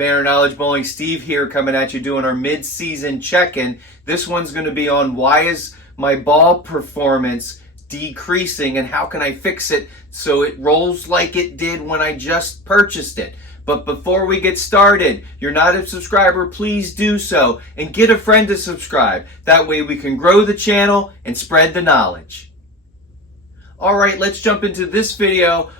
Banner Knowledge Bowling, Steve here coming at you doing our mid-season check-in. This one's going to be on why is my ball performance decreasing and how can I fix it so it rolls like it did when I just purchased it. But before we get started, you're not a subscriber, please do so and get a friend to subscribe. That way we can grow the channel and spread the knowledge. All right, let's jump into this video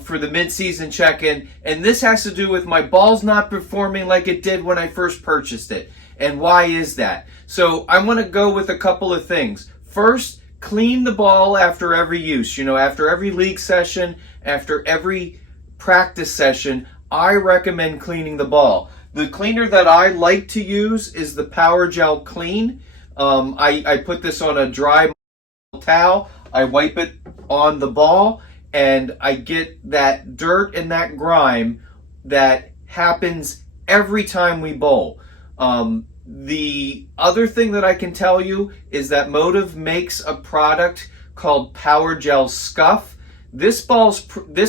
for the mid-season check-in. And this has to do with my ball's not performing like it did when I first purchased it. And why is that? So I want to go with a couple of things. First, clean the ball after every use. You know, after every league session, after every practice session, I recommend cleaning the ball. The cleaner that I like to use is the Power Gel Clean. I put this on a dry towel. I wipe it on the ball and I get that dirt and that grime that happens every time we bowl. The other thing that I can tell you is that Motive makes a product called Power Gel Scuff. This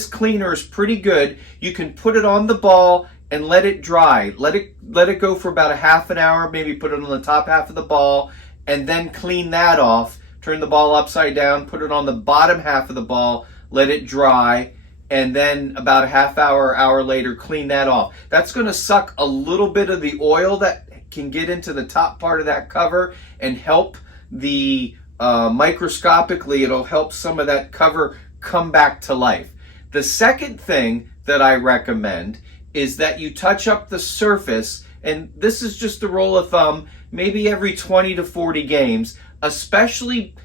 cleaner is pretty good. You can put it on the ball and let it dry. Let it go for about a half an hour, maybe put it on the top half of the ball and then clean that off. Turn the ball upside down, put it on the bottom half of the ball, let it dry, and then about a half hour, hour later, clean that off. That's going to suck a little bit of the oil that can get into the top part of that cover and help the microscopically, it'll help some of that cover come back to life. The second thing that I recommend is that you touch up the surface, and this is just a rule of thumb, maybe every 20 to 40 games, especially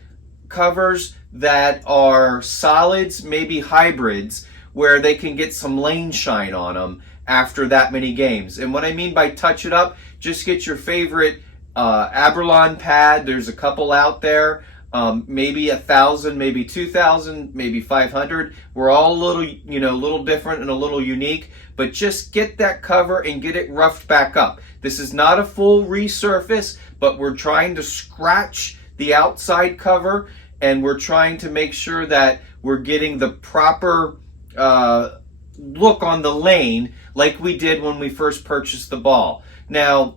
covers that are solids, maybe hybrids, where they can get some lane shine on them after that many games. And what I mean by touch it up, just get your favorite Abralon pad. There's a couple out there, maybe 1,000, maybe 2,000, maybe 500. We're all a little different and a little unique, but just get that cover and get it roughed back up. This is not a full resurface, but we're trying to scratch the outside cover, and we're trying to make sure that we're getting the proper look on the lane like we did when we first purchased the ball. Now,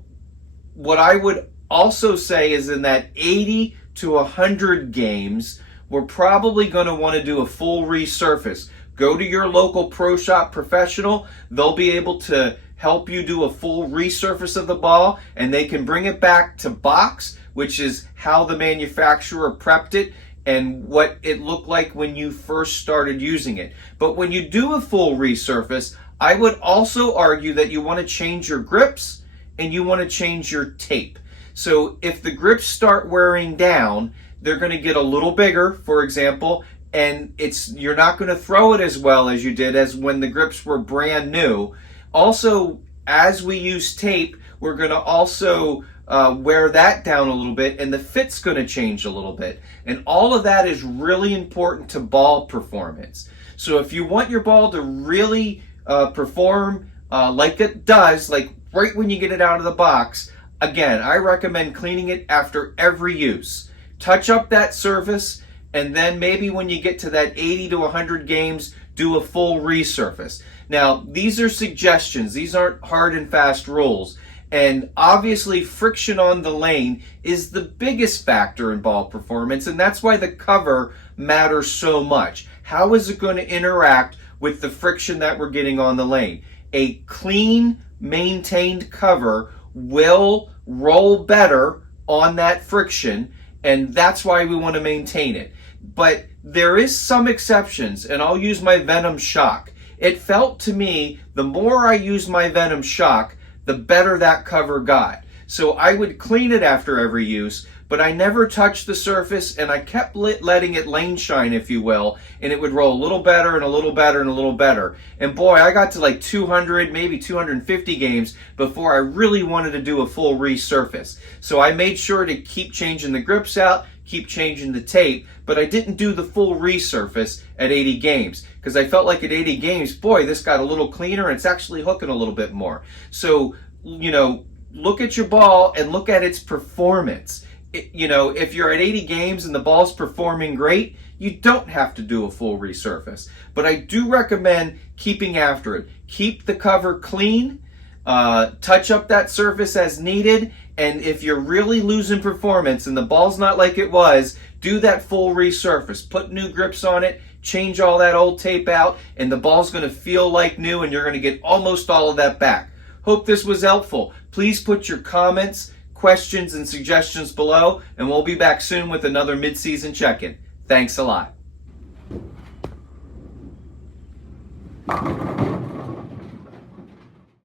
what I would also say is in that 80 to 100 games, we're probably going to want to do a full resurface. Go to your local pro shop professional. They'll be able to help you do a full resurface of the ball, and they can bring it back to box, which is how the manufacturer prepped it and what it looked like when you first started using it. But when you do a full resurface, I would also argue that you want to change your grips and you want to change your tape. So if the grips start wearing down, they're going to get a little bigger, for example, and you're not going to throw it as well as you did as when the grips were brand new. Also, as we use tape, we're going to also wear that down a little bit, and the fit's going to change a little bit. And all of that is really important to ball performance. So if you want your ball to really perform like it does, like right when you get it out of the box, again, I recommend cleaning it after every use. Touch up that surface, and then maybe when you get to that 80 to 100 games, do a full resurface. Now, these are suggestions. These aren't hard and fast rules. And obviously, friction on the lane is the biggest factor in ball performance, and that's why the cover matters so much. How is it going to interact with the friction that we're getting on the lane? A clean, maintained cover will roll better on that friction, and that's why we want to maintain it. But there is some exceptions, and I'll use my Venom Shock. It felt to me, the more I used my Venom Shock, the better that cover got. So I would clean it after every use, but I never touched the surface, and I kept letting it lane shine, if you will, and it would roll a little better and a little better and a little better. And boy, I got to like 200, maybe 250 games before I really wanted to do a full resurface. So I made sure to keep changing the grips out, keep changing the tape, but I didn't do the full resurface at 80 games because I felt like at 80 games, boy, this got a little cleaner and it's actually hooking a little bit more. So, look at your ball and look at its performance. If you're at 80 games and the ball's performing great, you don't have to do a full resurface. But I do recommend keeping after it. Keep the cover clean. touch up that surface as needed. And if you're really losing performance and the ball's not like it was, do that full resurface. Put new grips on it, change all that old tape out, and the ball's going to feel like new, and you're going to get almost all of that back. Hope this was helpful. Please put your comments, questions, and suggestions below, and we'll be back soon with another mid-season check-in. Thanks a lot.